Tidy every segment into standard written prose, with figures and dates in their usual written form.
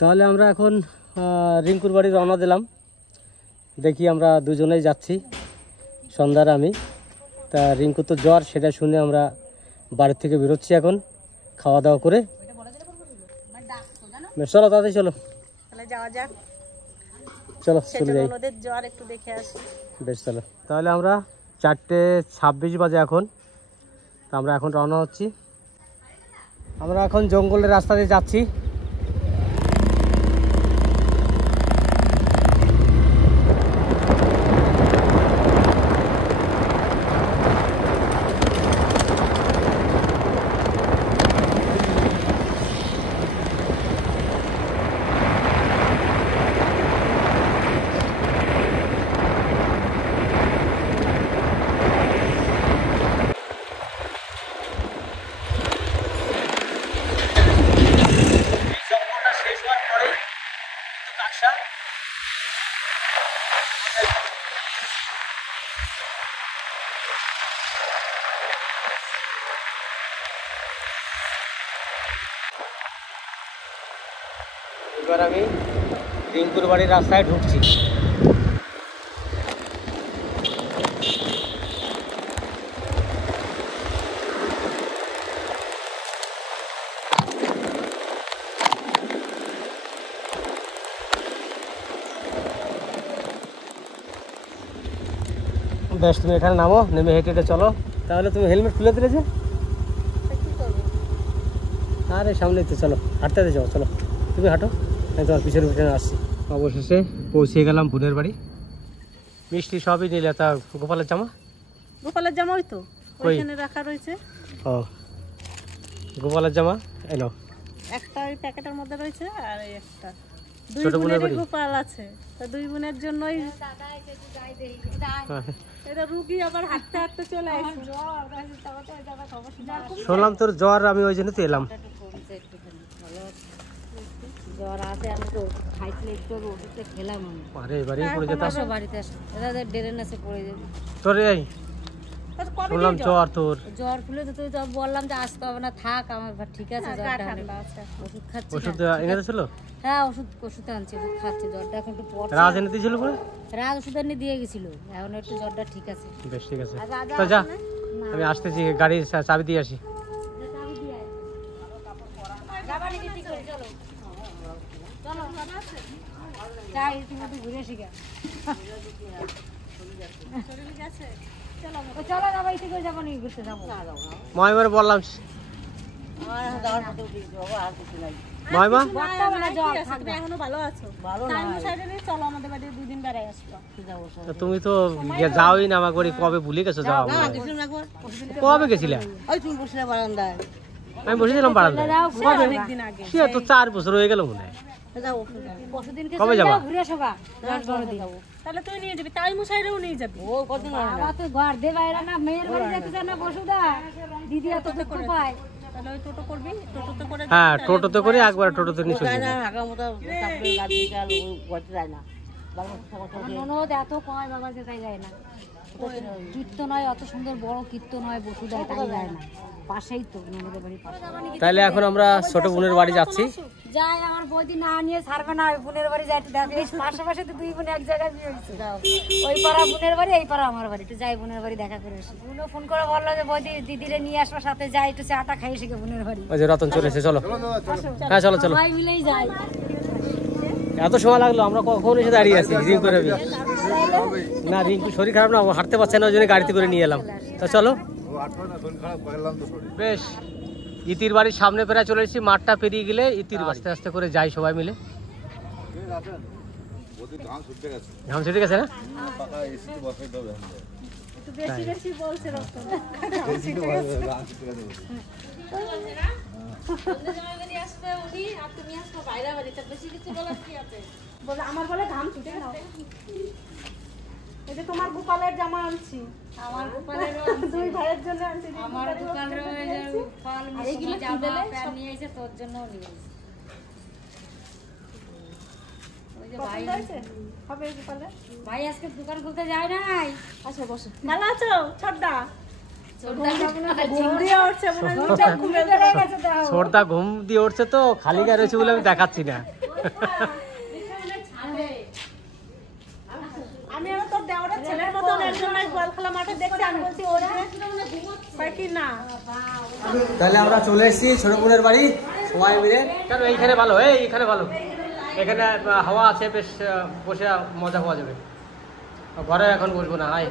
তাহলে আমরা এখন রিঙ্কুর বাড়ি রওনা দিলাম। দেখি আমরা দুজনেই যাচ্ছি, সন্ধ্যার আমি। তা রিঙ্কু তো জ্বর, সেটা শুনে আমরা বাড়ির থেকে বেরোচ্ছি এখন খাওয়া দাওয়া করে। চলো তাড়াতাড়ি চলো, তাহলে যাওয়া যাক। চলো চলে যাই, ওদের জ্বর একটু দেখে আসি। বেশ চলো। তাহলে আমরা 4:26 বাজে এখন, তা আমরা এখন রওনা হচ্ছি। আমরা এখন জঙ্গলের রাস্তা দিয়ে যাচ্ছি। এবার আমি রিঙ্কুর বাড়ির রাস্তায় ঢুকছি। বেশ, তুমি এখানে নামো, নেমে হেঁটে হেঁটে চলো। তাহলে তুমি হেলমেট খুলে দিলে যে? আরে সামনেই তো, চলো হাঁটতে যাও, চলো তুমি হাঁটো, আমি তোমার পিছনে পিছনে আসছি। অবশেষে পৌঁছে গেলাম বোনের বাড়ি। মিষ্টি সবই নিলে, তা গোপালের জামা? গোপালের জামা ওই তো ওইখানে রাখা রয়েছে। ও, গোপালের জামা এলো একটা ওই প্যাকেটের মধ্যে রয়েছে, আর এই একটা ছোট বোনের বাড়ি গোপাল আছে। তা দুই বোনের জন্যই এটা রুগী আবার হাঁটতে হাঁটতে চলে আসে। শুনলাম তোর জ্বর, আমি ওই জন্য তো এলাম। জ্বর আছে, আমি তো খাইছিলে একটু ওষুধটা খেলাম। আরে এবারে পড়ে যেতাম, বাড়িতে আসো, এরা ডেরেন আছে পড়ে যাবে। তোর এই শুনলাম জ্বর, তোর জ্বর ফুলে তো বললাম যে আসতে হবে না, থাক আমার ঠিক আছে। ওষুধ খাচ্ছি। ওষুধ এনে দিয়েছিল? হ্যাঁ, ওষুধ আনছি, ওষুধ খাচ্ছি। জ্বরটা এখন একটু পড়ছে। রাজ এনে দিয়েছিল পরে? রাজ ওষুধ এনে দিয়ে গেছিল, এখন একটু জ্বরটা ঠিক আছে। বেশ ঠিক আছে, তো যা, আমি আসতেছি, গাড়ির চাবি দিয়ে আসি। ঘুরে আসি গা। ময়মারে বললাম, ময়মা এখনো ভালো আছো? চলো আমাদের বাড়ি দুদিন বেড়াই আসলো। তুমি তো যাওই না আমার বাড়ি, কবে ভুলে গেছো? যাও, কবে গেছিলে? আমি বসেছিলাম বারান্দায়, অনেকদিন আগে। সে তো 4 বছর হয়ে গেল মনে হয়। কবে যাবা? তাহলে তুই নিয়ে যাবি, তাই মুসাইরেও নিয়ে যাবি। ও কত ঘর দে বাইরে না, মেয়ের বাড়ি যেতে চায় না বসুদা, দিদি এত দুঃখ পায়। তাহলে ওই টোটো করবি, টোটোতে করে। হ্যাঁ, টোটোতে করে একবার টোটোতে নিয়ে চলে যাবে। ননদ এত কয় বাবা, যে তাই যায় না। কীর্তন হয়, অত সুন্দর বড় কীর্তন হয় বসুদায়, তাই যায় না। পাশেই তো ননদের বাড়ির পাশে। তাহলে এখন আমরা ছোট বোনের বাড়ি যাচ্ছি। যাই, আমার বৌদি না নিয়ে ছাড়বে না, বোনের বাড়ি যাইতে দেখে। এই পাশাপাশি তো দুই বোন এক জায়গায় বিয়ে হয়েছে। ওই পাড়া বোনের বাড়ি, এই পাড়া আমার বাড়ি। একটু যাই বোনের বাড়ি দেখা করে আসি। বোনও ফোন করে বললো যে বৌদি দিদিরে নিয়ে আসবো সাথে, যাই একটু চাটা খাই এসে বোনের বাড়ি। ওই যে রতন চলে এসে, চলো। হ্যাঁ চলো চলো, সবাই মিলেই যাই। এত সময় লাগলো, আমরা কখন এসে দাঁড়িয়ে আছি রিঙ্কু রবি। না, রিঙ্কু শরীর খারাপ না, হাঁটতে পারছে না, ওই জন্য গাড়িতে করে নিয়ে এলাম। তা চলো। বেশ, ইতির বাড়ির সামনে প্রায় চলে এসেছি। মাঠটা পেরিয়ে গেলে ইতির আস্তে আস্তে করে যাই সবাই মিলে। ঘাম ছুটে গেছে না? আমার বলে ঘাম ছুটে গেছে। এই যে তোমার গোপালের জামা আনছি, আমার গোপালের দুই ভাইয়ের জন্য আনছি। আমার গোপালের ফল মিষ্টি জামা প্যান্ট নিয়ে এসে তোর জন্য নিয়ে এসেছি। ওই যে ভাই হবে গোপালের ভাই আজকে দোকান খুলতে যায় নাই। আচ্ছা বসো। ভালো আছো ছোটদা? ছোটদা ঘুম দিয়ে উঠছে তো, খালি গায়ে রয়েছে বলে আমি দেখাচ্ছি না। আমি আর তোর দেওয়ারের ছেলের মতন একজন বল খেলা মাঠে দেখছি, আমি বলছি ওর কি না। তাহলে আমরা চলে এসেছি ছোট বোনের বাড়ি সবাই মিলে। কেন এইখানে ভালো, এইখানে ভালো, এখানে হাওয়া আছে, বেশ বসে মজা পাওয়া যাবে। ঘরে এখন বসবো না। হাই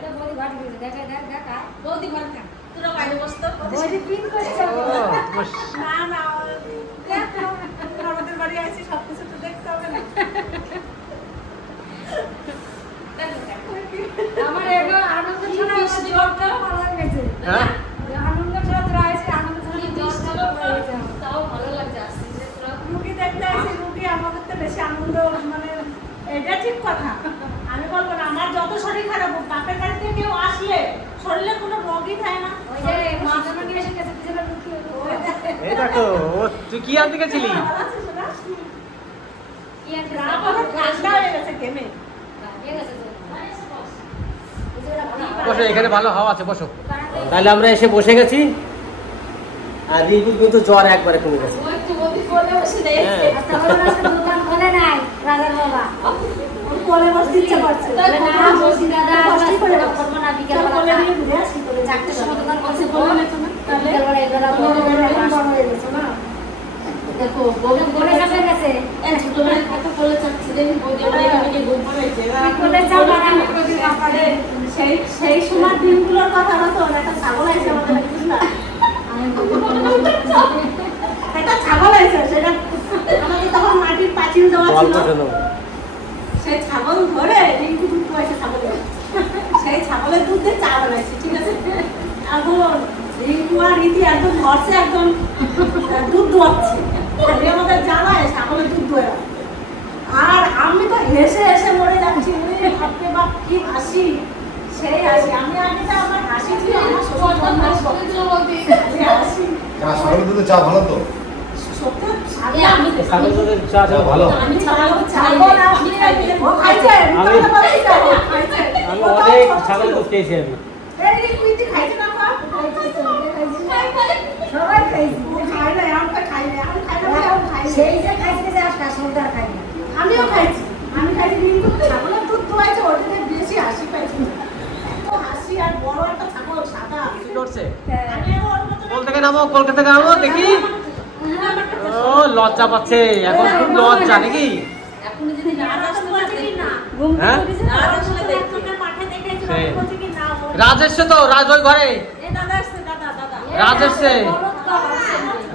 আমাদের বাড়ি আসি সবকিছু তো দেখতে হবে না। আমার এগো আনন্দ ছাড়া জোরটা ভালো লাগছে। হ্যাঁ আনন্দ ছাড়া রয়েছে, আনন্দ ছাড়া জোরটা রয়েছে, তাও ভালো লাগছে। আসছে রুগী দেখতে আসি, রুগী আমাদের তো বেশি আনন্দ, মানে এটা ঠিক কথা। আমি বলবো না, আমার যত শরীর খারাপ হোক, বাপের বাড়ি থেকে কেউ আসলে শরীরে কোনো রোগই থাকে না। ওই যে মাঝখানে নিয়ে এসে গেছে পিছনে লুকিয়ে এই দেখো, তুই কি আনতে গেছিলি? কি আর ঠান্ডা হয়ে গেছে ঘেমে। বসো, এখানে ভালো হাওয়া আছে, বসো। তাহলে আমরা এসে বসে গেছি। আর রিঙ্কুর কিন্তু জ্বর একবারে কমে গেছে। হ্যাঁ। দোকান খোলে নাই রাজার বাবা, কোলে বসতে ইচ্ছা করছে। না বসি দাদা করবো না, বিকেলবেলা 4টার সময় দোকান বসে বলবো না, বিকেলবেলা এগুলা বড় হয়ে গেছে না। দেখো বলে যাবে গেছে কত বলে যাচ্ছে, দেখি বলে যাও সেই সময় দিনগুলোর কথা হতো, একটা ছাগল আছে আমাদের, একটা ছাগল আছে, সেটা আমাদের তখন মাটির পাঁচিল দেওয়া ছিল। সেই ছাগল ধরে রিঙ্কু দুধ খাওয়াইছে ছাগলের, সেই ছাগলের দুধ দিয়ে চা বানাইছে, ঠিক আছে। এখন রিঙ্কু আর রীতি একদম ঘরছে, একদম দুধ দোয়াচ্ছে, আমাদের জ্বালায় ছাগলের দুধ দোয়া। আর আমি তো হেসে হেসে মরে যাচ্ছি, ভাবতে বাপ কি হাসি, সেই হাসি। আমি আগে তো আমার হাসি ছিল, আমার হাসি ছাগলের দুধের চা ভালো তো? ছাগল দুধের চা ভালো। আমি অনেক ছাগলের দুধ খেয়েছি আমি। সবাই সেই যে খাইছে যে আর কাশমদার খাই না। আমিও খাইছি, আমি খাইছি কিন্তু ছাগলের দুধ দোয়াইছে, ওটাতে বেশি হাসি পাইছি। হাসি আর বড় একটা ছাগল সাদা। কি করছে? আমি ওর মতো কল থেকে নামো, কলকাতা থেকে নামো, দেখি। ও লজ্জা পাচ্ছে এখন, খুব লজ্জা নাকি? এখন যদি রাজ বলছে কি না, হ্যাঁ রাজ একজনের মাঠে দেখেছি, বলছে কি না, রাজ এসছে তো, রাজ ওই ঘরে, এ দাদা আসছে, দাদা দাদা রাজ এসছে,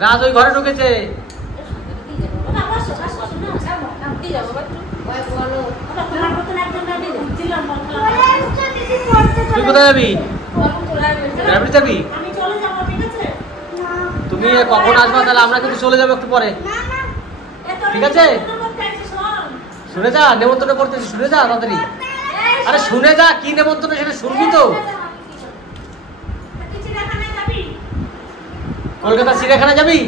রাজ ওই ঘরে ঢুকেছে। ওটা আমার শোনা শোনা না কি যাবো বাচ্চু ওই বলো তোমার মতন একজন আমি দিলাম বললাম। তুই কোথায় যাবি? রাবড়ি যাবি? আমি চলে যাবো, ঠিক আছে। তুমি কখন আসবা? তাহলে আমরা কিন্তু চলে যাবো একটু পরে, ঠিক আছে? শুনে যা, নেমন্তন্ন করতেছি, শুনে যা তাড়াতাড়ি। আরে শুনে যা, কি নেমন্তন্ন সেটা শুনবি তো। কলকাতা চিড়িয়াখানা যাবি?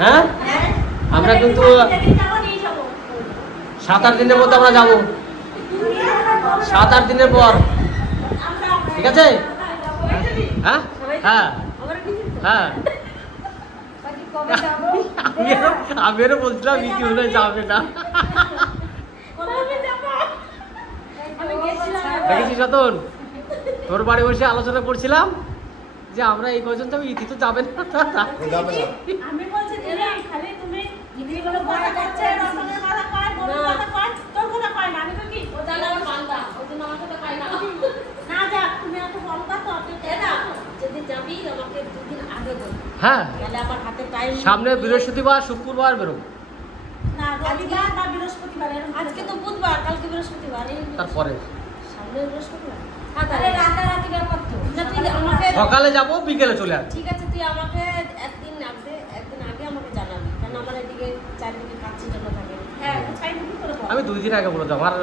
হ্যাঁ, আমরা কিন্তু 7-8 দিনের মধ্যে আমরা যাবো, 7-8 দিনের পর, ঠিক আছে? হ্যাঁ হ্যাঁ হ্যাঁ, কবে যাবো? আমি আরো বলছিলাম কি মনে হয় যাবে না। দেখেছিস রতন, তোর বাড়ি বসে আলোচনা করছিলাম যে আমরা এই পর্যন্ত ইতি তো যাবে না। আমি বলছি দিদি খালি তুমি দিদিগুলো কথা করছে, রতনের কথা কয়, বড় কথা কয়, তোর কথা কয় না। আমি তো কি ও জানা আমার বান্দা, ওই জন্য আমার কথা কয় না। না যাক, তুমি এত বলবা তো, আপনি না যদি যাবি আমাকে 2 দিন আগে বল। হ্যাঁ, তাহলে আমার হাতে টাইম সামনে বৃহস্পতিবার শুক্রবার বেরো, না রবিবার বা বৃহস্পতিবার, আজকে তো বুধবার, কালকে বৃহস্পতিবার, তারপরে সামনে বৃহস্পতিবার। তাহলে রাতারাতি ব্যাপার তো না, তুই আমাকে সকালে যাবো, বিকেলে চলে আসবো। ঠিক আছে, তুই আমাকে একদিন আগে আমাকে জানাবি, কারণ আমার এদিকে চারিদিকে কাচ্ছি জন্য থাকে। হ্যাঁ আমি 2 দিন আগে বলে দেবো, আমার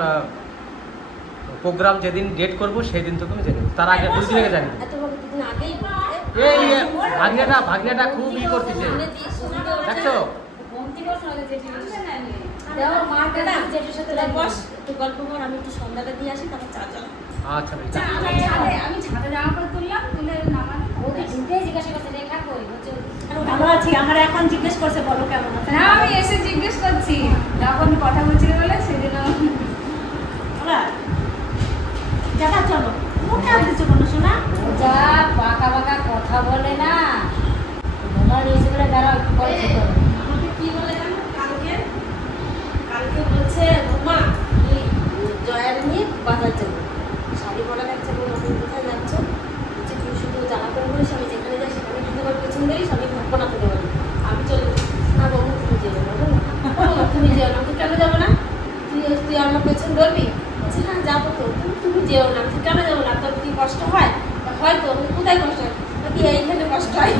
প্রোগ্রাম যেদিন ডেট করবো সেই দিন তোকে আমি জানি, তার আগে 2 দিন আগে জানি। এত বড় 2 দিন আগেই এই ভাগ্নেটা খুব ই করতেছে, দেখছো? বন্তি করছ না যে দাও মার দাদা যেটার সাথে বস একটু গল্প কর, আমি একটু সন্ধ্যাটা দিয়ে আসি, তারপর চা চালা। আচ্ছা ভাই, আমি ছাদে যাওয়া করে তুললাম, তুলে নামানো ওকে ঢুকে জিজ্ঞাসা করছে রেখা কই বলছে ভালো আছি আমার এখন জিজ্ঞেস করছে বলো কেমন আছে। না আমি এসে জিজ্ঞেস করছি যখন কথা বলছি বলে সেদিন দেখা চলো মুখে আর কিছু কোনো শোনা যা বাঁকা বাঁকা কথা বলে না তোমার এসে করে দাঁড়াও একটু পরে খেতে হবে। আমাকে কি বলে জানো কালকে বলছে মা জয়ার নিয়ে বাজার যাবো শাড়ি পরা যাচ্ছে নতুন কোথায় যাচ্ছ বলছে তুই শুধু জামা প্যান্ট পরিস আমি যেখানে যাই সেখানে কিন্তু আমার পেছন ধরিস আমি ভাববো না তোকে বলি আমি চলে না বাবু তুমি যেও না বলো তুমি যেও না তুই কেন যাবো না তুই আমার পেছন ধরবি বলছি হ্যাঁ যাবো তো তুমি যেও না তুই কেন যাবো না তোর কি কষ্ট হয় হয়তো কোথায় কষ্ট হয় কি এইখানে কষ্ট হয়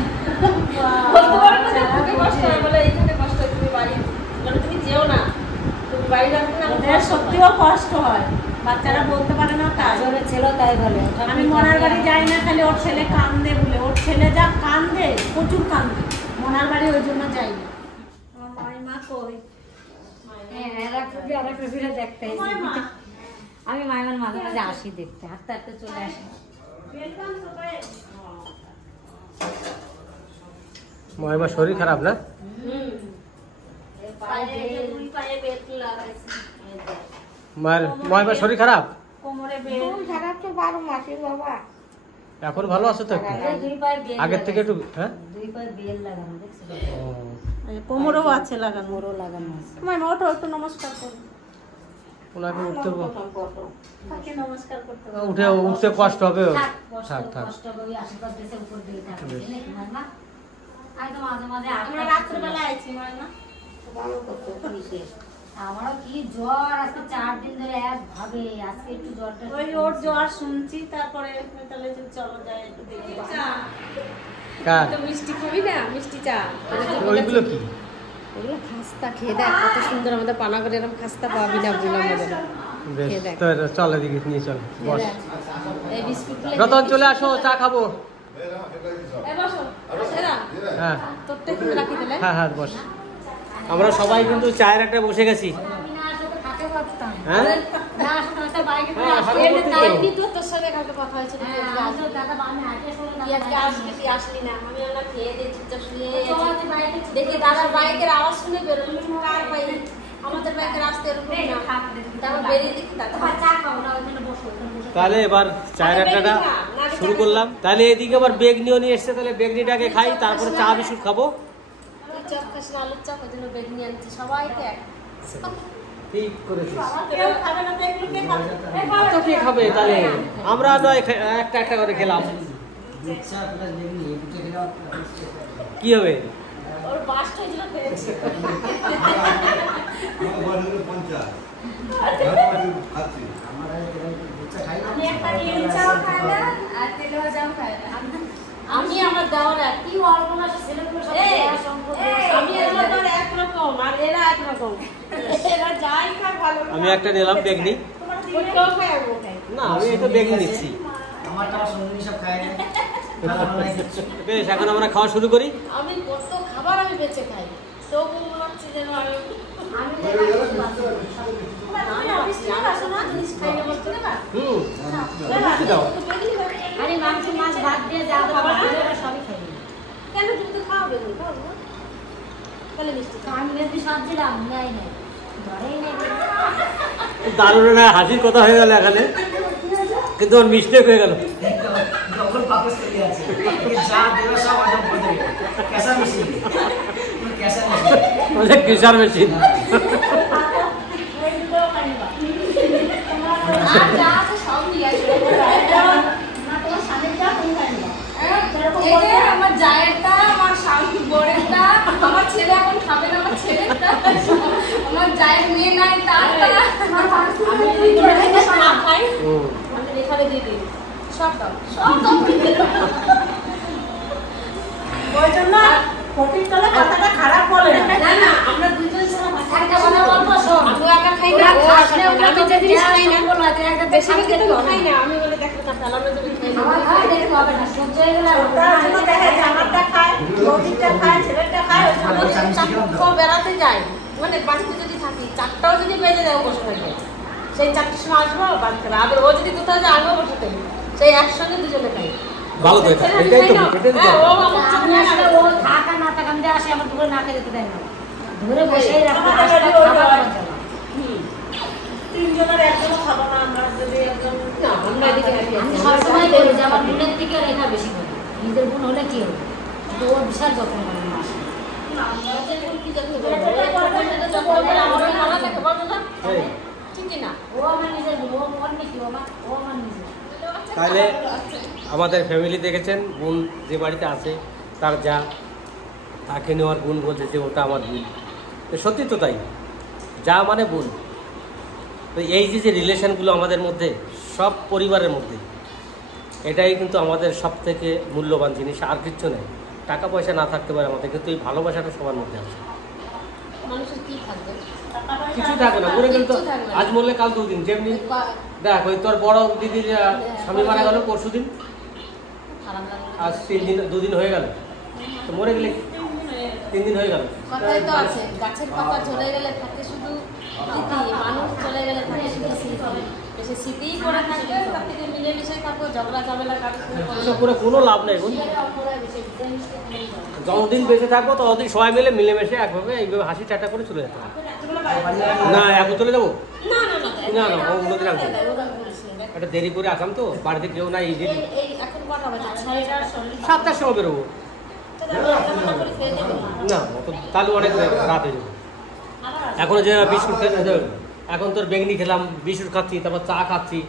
বলতে পারো না যে তোকে কষ্ট হয় বলে এইখানে কষ্ট হয় তুমি বাড়ি মানে তুমি যেও না তুমি বাড়ি রাখবে না ওদের সত্যিও কষ্ট হয় বাচ্চারা বলতে পারে না তাই ওর ছেলে তাই বলে আমি মনার বাড়ি যাই না খালি ওর ছেলে কান্দে বলে ওর ছেলে যা কান্দে প্রচুর কান্দে মনার বাড়ি ওই জন্য যাই না আমার মাইমা কই দেখতে আমি মাইমান মাঝে মাঝে আসি দেখতে হাঁটতে হাঁটতে চলে আসি। মায়ের শরীর খারাপ না? মায়ের শরীর খারাপ? কোমরে বেল খারাপ তো 12 মাসের বাবা এখন ভালো আছো তো একটু? দুই পায়ে বেল আগের থেকে একটু হ্যাঁ দুই পায়ে বেল লাগানো দেখছো কোমরেও আছে লাগানো মোরও লাগানো আছে। মাইমা ওঠো একটু নমস্কার করো ওনাকে উঠতে তাকে নমস্কার করতে উঠতে কষ্ট হবে। থাক, থাক থাক কষ্ট করে আশীর্বাদ দিতে উপর দিয়ে থাকবে নাকি মামা? আমি তো মাঝে মাঝে আমরা রাত্রেবেলা আইছি মাইমা ভালো করতে নিষেধ। আমারও কি জ্বর আজকে 4 দিন ধরে একভাবে আজকে একটু জ্বরটা ওই ওর জ্বর শুনছি তারপরে তাহলে চলো যাই একটু দেখি কার তো মিষ্টি খাবি না মিষ্টি চা ওইগুলো কি? ওগুলো খাস্তা খেয়ে দেখ কত সুন্দর আমাদের পানাগড়ে এরকম খাস্তা পাবি না বললাম মজা বেশ খেয়ে দেখ। তো চল এদিকে নিয়ে চল বস। এই বিস্কুট রতন চলে আসো চা খাবো। বসো এরা হ্যাঁ তোরটা এখানে রাখি দিলে হ্যাঁ হ্যাঁ বস। আমরা সবাই কিন্তু চায়ের একটা বসে গেছি। আমি না আসলে খাতে পারতাম হ্যাঁ না আসলে একটা বাইকে করে হ্যাঁ, আসলে ভালো এমনি তাই এমনি তো তোর সাথে কালকে কথা হয়েছিল তুই আজকে আসবি। দাদা আমি হাঁটে শুনে তুই আজকে আসবি তুই আসলি না আমি আমরা খেয়ে দিয়ে চুপচাপ শুয়ে তোমাদের বাইকে দেখি দাদার বাইকের আওয়াজ শুনে বেরোলো কার বাইক আমাদের বাইকের আসতে এরকম না তারপর বেরিয়ে দেখি দাদা চা খাবো না ওখানে বসো ওখানে বসে তাহলে এবার চায়ের আড্ডাটা শুরু করলাম। তাহলে এদিকে আবার বেগনিও নিয়ে এসছে, তাহলে বেগনিটাকে খাই, তারপরে চা বিস্কুট খাবো। তুই চপ খাস না আলুর চপ ওই জন্য বেগনি আনছি সবাইকে এক ঠিক করেছিস। কেউ খাবে না তো এগুলো কে খাবে তো কে খাবে তাহলে? আমরা তো একটা একটা করে খেলাম। কি হবে? ওর বাসটা হয়েছিল পেয়েছি আমি একটা নিয়ে চাও খাই না আর তেলে ভাজাও খায় না আমি আমার দেওয়ার কি অল্প মাসে ছেলেগুলোর সাথে এই, দেওয়ার সম্পর্ক আমি এগুলো তোর একরকম আর এরা একরকম এরা যাই খায় ভালো আমি একটা নিলাম বেগনি। ওটাও খায় আমি খাই না আমি এই তো বেগনি নিচ্ছি। আমারটা সুন্দরী সব খায় না বেশ এখন আমরা খাওয়া শুরু করি। আমি কত খাবার আমি বেঁচে খাই তবু মনে হচ্ছে যেন আমি জিনিস খাই না বলতে না দাও। আরে মাংস মাছ ভাত দিয়ে যা দেবো ওরা সবই খাই কেন তুমি তো খাও বেগুন খাও না তাহলে মিষ্টি খাও আমি যদি সব দিলাম নেই নেই ধরেই নেই দারুণ না হাসির কথা হয়ে গেল এখানে, কিন্তু ওর মিস্টেক হয়ে গেল। ডবল পাকস করে আছে যা দেবে সব আজম করে দেবে কেসা মেশিন কেসা মেশিন অনেক কিসার মেশিন। আর যা আছে সব নিয়ে আসবে এই যে আমার জায়েরটা আমার স্বামী বোরেরটা আমার ছেলে এখন খাবে না আমার ছেলেটা আমার জায়ের মেয়ে নাই তারটা আমি সব খাই আমি এখানে দিয়ে দিই সব দাও ওই জন্য ফটিক তলে কথাটা খারাপ বলে না না না আমরা দুইজন ছাড়া একটা কথা বলবো শোন আমি একা খাই না আমি যে জিনিস খাই না বেশি বেশি তো খাই না আমি বলে দেখো তা ফেলানো যাবে খাই না আমার খাওয়া দেখতে হবে না সহ্য হয়ে গেলে তার জন্য দেখে যে আমারটা খায় ফটিকটা খায় ছেলেটা খায় ওই জন্য চারটা বেড়াতে যাই মানে বাড়িতে যদি থাকি 4টাও যদি বেজে যায় ও বসে থাকে সেই 4টার সময় আসবো বাড়ি থেকে আবার ও যদি কোথাও যায় আমিও বসে থাকি সেই একসঙ্গে দুজনে খাই ভালো তো এটা, এটাই তো এটাই তো আমি আসলে ও থাকা না থাকা আমি আসে আমার দুপুরে না খেতে দিতে দেয় না, ধরে বসেই রাখতে খাবার তিনজনের একজনও খাবো না আমরা যদি একজন আমরা এদিকে আমি সবসময় বলি যে আমার বোনের থেকে রেখা বেশি করে, নিজের বোন হলে কি হবে, কিন্তু ওর বিশাল যত্ন করে মা আসে। ও আমার নিজের বোন, ও আমার কি ও আমার নিজের। তাহলে আমাদের ফ্যামিলি দেখেছেন, বোন যে বাড়িতে আছে তার যা তাকে নেওয়ার বোন বলছে যে ওটা আমার বোন, তো সত্যি তো তাই, যা মানে বোন। তো এই যে রিলেশনগুলো আমাদের মধ্যে সব পরিবারের মধ্যে, এটাই কিন্তু আমাদের সব থেকে মূল্যবান জিনিস, আর কিচ্ছু নেই। টাকা পয়সা না থাকতে পারে আমাদের, কিন্তু এই ভালোবাসাটা সবার মধ্যে আছে। মানুষের কি থাকবে? কিছু থাকবে না মনে, কিন্তু আজ মরলে কাল দুদিন, যেমনি দেখ ওই তোর বড় দিদির স্বামী মারা গেল পরশু দিন, খারাপ লাগে। আজ 3 দিন 2 দিন হয়ে গেল, তো মরে গেলে 3 দিন হয়ে গেল। কথাই তো আছে, গাছের পাতা চলে গেলে থাকে শুধু স্মৃতি, মানুষ চলে গেলে থাকে শুধু স্মৃতি। বেশি স্মৃতিই করে থাকবে, তার থেকে মিলেমিশে থাকো, ঝগড়া ঝামেলা এসব করে কোনো লাভ নেই বোন। যতদিন বেঁচে থাকবো ততদিন সবাই মিলে মিলেমিশে একভাবে এইভাবে হাসি ঠাট্টা করে চলে যেতে হবে। না এখন চলে যাবো না না ও উন্নতি রাখবো, একটা দেরি করে আসলাম তো, বাড়িতে কেউ নাই, এই যে এখন কটা বাজে? 7টার সময় বেরোবো। না তাহলে অনেক রাত হয়ে যাবে। এখন যে বিস্কুট খেতে, এখন তোর বেগনি খেলাম, বিস্কুট খাচ্ছি, তারপর চা খাচ্ছি,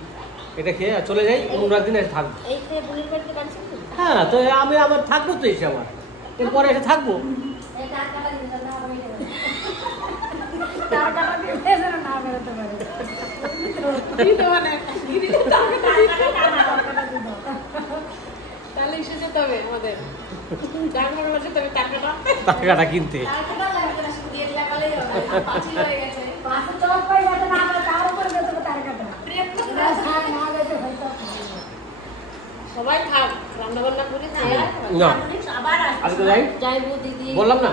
এটা খেয়ে চলে যাই, অন্য একদিন এসে থাকবো। এই খেয়ে বুড়ির বাড়িতে বাড়ি চলে যাবে? হ্যাঁ তো আমি আবার থাকবো তো, এসে আবার এরপরে এসে থাকবো। তাহলে এসে যেতে হবে আমাদের, টাকাটা কিনতে সবাই থাক, রান্না বান্না করে না আবার আজকে যাই, যাইবো দিদি। বললাম না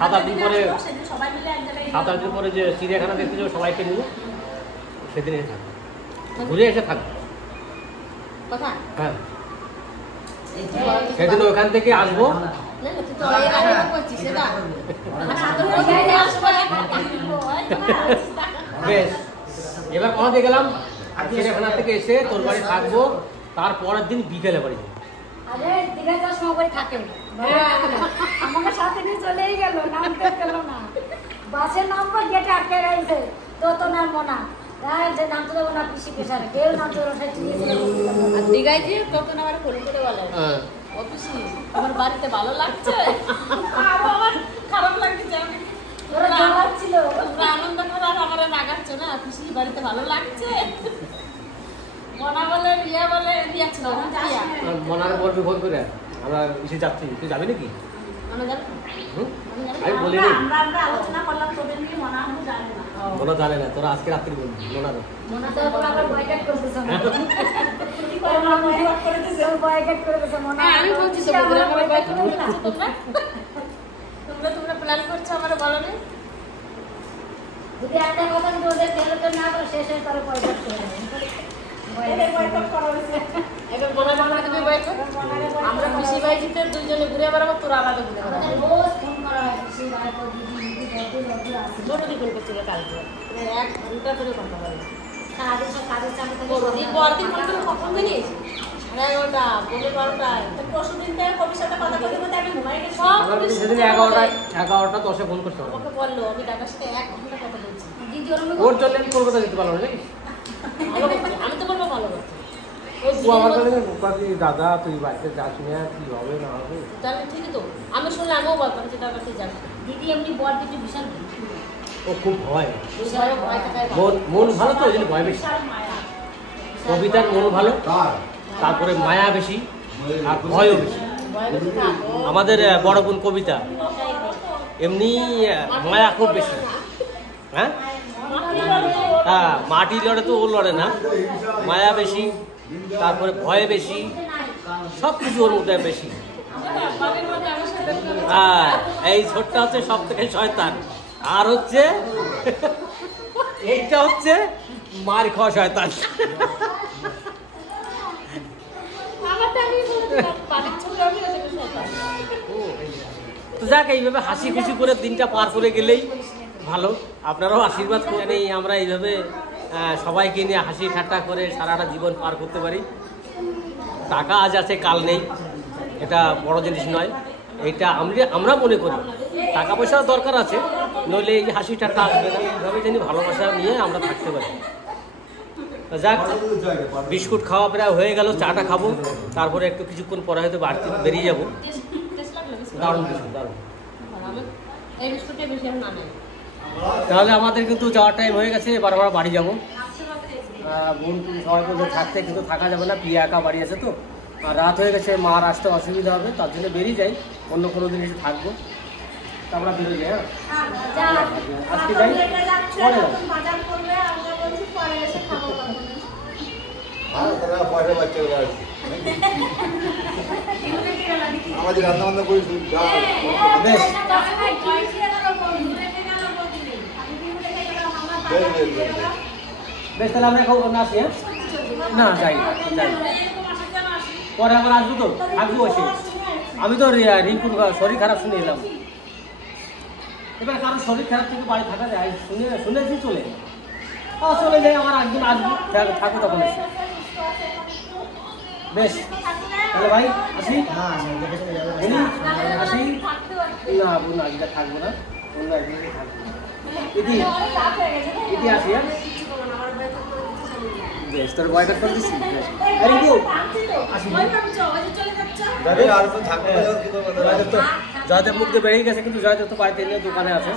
7-8 দিন পরে, সেদিন সবাই মিলে এক জায়গায় 7-8 দিন পরে যে চিড়িয়াখানা দেখতে যাবো সবাইকে নিয়ে, সেদিন এসে থাকবো, ঘুরে এসে থাকবো। কোথায়? হ্যাঁ সেদিন ওখান থেকে আসবো। না না, তুই তো এই আগে করছিস সেটা। আচ্ছা তো ওই আসবো বেশ, এবার কোথাতে গেলাম, চিড়িয়াখানা থেকে এসে তোর বাড়ি থাকবো, তারপরের দিন বিকেলে বাড়ি যাবো। আরে দিঘা যাওয়ার সময় করে থাকে আমাকে সাথে নিয়ে চলেই গেল, নামতে গেল না, বাসে নামবো গেটে আটকে গেছে, তো নামবো না, যে নামতে দেবো না, পিসি পেশারে কেউ নামতে দেবো না, আর দীঘায় যে কত না আমার ফোন করে বলে অফিসি আমার বাড়িতে ভালো লাগছে, আমার খারাপ লাগছে, আমি ওরা জ্বালাচ্ছিল, তোমরা আনন্দ করে আর আমার লাগাচ্ছে না, পিসি বাড়িতে ভালো লাগছে। মনা বলে রিয়া বলে, রিয়া ছিল না রিয়া, মনার বলবি ফোন করে, আমরা এসে যাচ্ছি, তুই যাবি নাকি? মনে জানো? হুম? আমি বলিনি, আমরা আলোচনা করলাম তোদের নিয়ে, মনে হয় জানে না। মনা জানে না, তোরা আজকে রাত্রি বলবি মনার। মনে তো আবার বয়কট করতেছে না, বয়কট করে দিছে। বয়কট করে দিছে মনে হ্যাঁ আমি বলছি তো বন্ধুরা, আমার বাইক করে দিচ্ছ তোমরা, তোমরা প্ল্যান করছো আমার বলো না। যদি একটা কথা কিন্তু ওদের ফেরত না করে শেষ হয়ে তারা বয়কট করে দেবে। এদের বয়কট করা হয়েছে। এখন মনার বাবা তুমি বাইক আমরা খুশি ভাই জিতে দুইজনে ঘুরে বেড়াবো, তোরা আলাদা ঘুরে বেড়াবো। আমাদের রোজ ফোন করা হয়, খুশি ভাই তো দিদি দিদি বড় আছে, ছোট দিন করছিল কালকে, 1 ঘন্টা ধরে কথা বলে। সারাদিন সব কাজের চাপে থাকে, পরদিন ফোন করে কখন জানিস? 11:30, 12:30। পরশুদিন থেকে কবির সাথে কথা বলতে বলতে আমি ঘুমাই গেছি। সব আমরা কিছু সেদিন কথা বলে। 11:10 ফোন করতে হবে। আমাকে বললো আমি দাদার সাথে 1 ঘন্টা কথা বলছি। দিদি ওর মধ্যে ওর জন্য আমি কলকাতা যেতে পারলাম না নাকি? ভালো করছি, আমি তো বলবো ভালো করছি। ওই ও আমার দিদির কাছে দাদা তুই বাড়িতে যাস না, কি হবে না হবে। তাহলে ঠিকই তো, আমি শুনলে আমিও বলতাম যে দাদা তুই যাবি। দিদি এমনি বর দিদি বিশাল ও খুব ভয়, বিশাল ভয় থাকায় মন ভালো তো, ওই জন্য ভয় বেশি। কবিতার মন ভালো, কার? তারপরে মায়া বেশি, আর ভয়ও বেশি। ভয় বেশি থাকো। আমাদের বড় বোন কবিতা এমনি মায়া খুব বেশি। হ্যাঁ হ্যাঁ, মাটি লড়ে তো ও লড়ে না, মায়া বেশি, তারপরে ভয় বেশি, সব কিছু ওর মধ্যে বেশি। হ্যাঁ এই ছোটটা হচ্ছে সব থেকে শয়তান, আর হচ্ছে এইটা হচ্ছে মার খাওয়া শয়তান। আমারটা আমি বলেছিলাম বাড়ির ছবি আমি তো যাক, এইভাবে হাসি খুশি করে দিনটা পার করে গেলেই ভালো। আপনারাও আশীর্বাদ করেন এই আমরা এইভাবে সবাইকে নিয়ে হাসি ঠাট্টা করে সারাটা জীবন পার করতে পারি। টাকা আজ আছে কাল নেই, এটা বড় জিনিস নয়। এটা আমরা মনে করি টাকা পয়সার দরকার আছে, নইলে এই হাসি ঠাট্টা আসবে না। এইভাবে যেন ভালোবাসা নিয়ে আমরা থাকতে পারি। যাক, বিস্কুট খাওয়া প্রায় হয়ে গেল, চাটা খাবো, তারপরে একটু কিছুক্ষণ পরে হয়তো বাড়তি বেরিয়ে যাবো। দারুণ বিস্কুট, দারুণ। এই বিস্কুটটা বেশি আর না নেই। তাহলে আমাদের কিন্তু যাওয়ার টাইম হয়ে গেছে, এবার আমরা বাড়ি যাবো। বোন সবাই বলতে থাকতে কিন্তু থাকা যাবে না, প্রিয়া একা বাড়ি আছে তো, আর রাত হয়ে গেছে, মার আসতে অসুবিধা হবে, তার জন্য বেরিয়ে যাই, অন্য কোনো দিন এসে থাকবো। তা আমরা বেরিয়ে যাই। হ্যাঁ, আজকে যাই, পরে যাবো। বাজার করবে, আমরা বলছি পরে এসে খাবো। তারা পয়সা বাচ্চা আমাদের রান্না বান্না করি বেশ, বেশ, তাহলে আমরা খাবো না, আসি। হ্যাঁ, না যাই যাই, পরে আবার আসবো তো, থাকবো এসে। আমি তো রিঙ্কুর শরীর খারাপ শুনে এলাম। এবার কারণ শরীর খারাপ থেকে বাড়ি থাকা যায়, শুনেছি চলে চলে যাই। আমার একদিন আসবো, থাকো তখন এসে। বেশ, তাহলে ভাই আসি। আসি না, বোন আজকে থাকবো না, অন্য একদিকে থাকবো। ইতি আসি। হ্যাঁ, বেশ, তোর বয়কট করে দিচ্ছি। জয়দেব মুখ দিয়ে বেরিয়ে গেছে, কিন্তু জয়দেব তো বাড়িতে নিয়ে দোকানে আছে।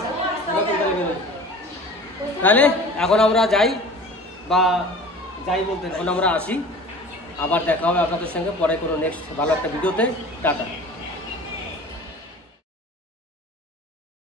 তাহলে এখন আমরা যাই, বা যাই বলতে এখন আমরা আসি। আবার দেখা হবে আপনাদের সঙ্গে পরে কোনো নেক্সট ভালো একটা ভিডিওতে। টাটা।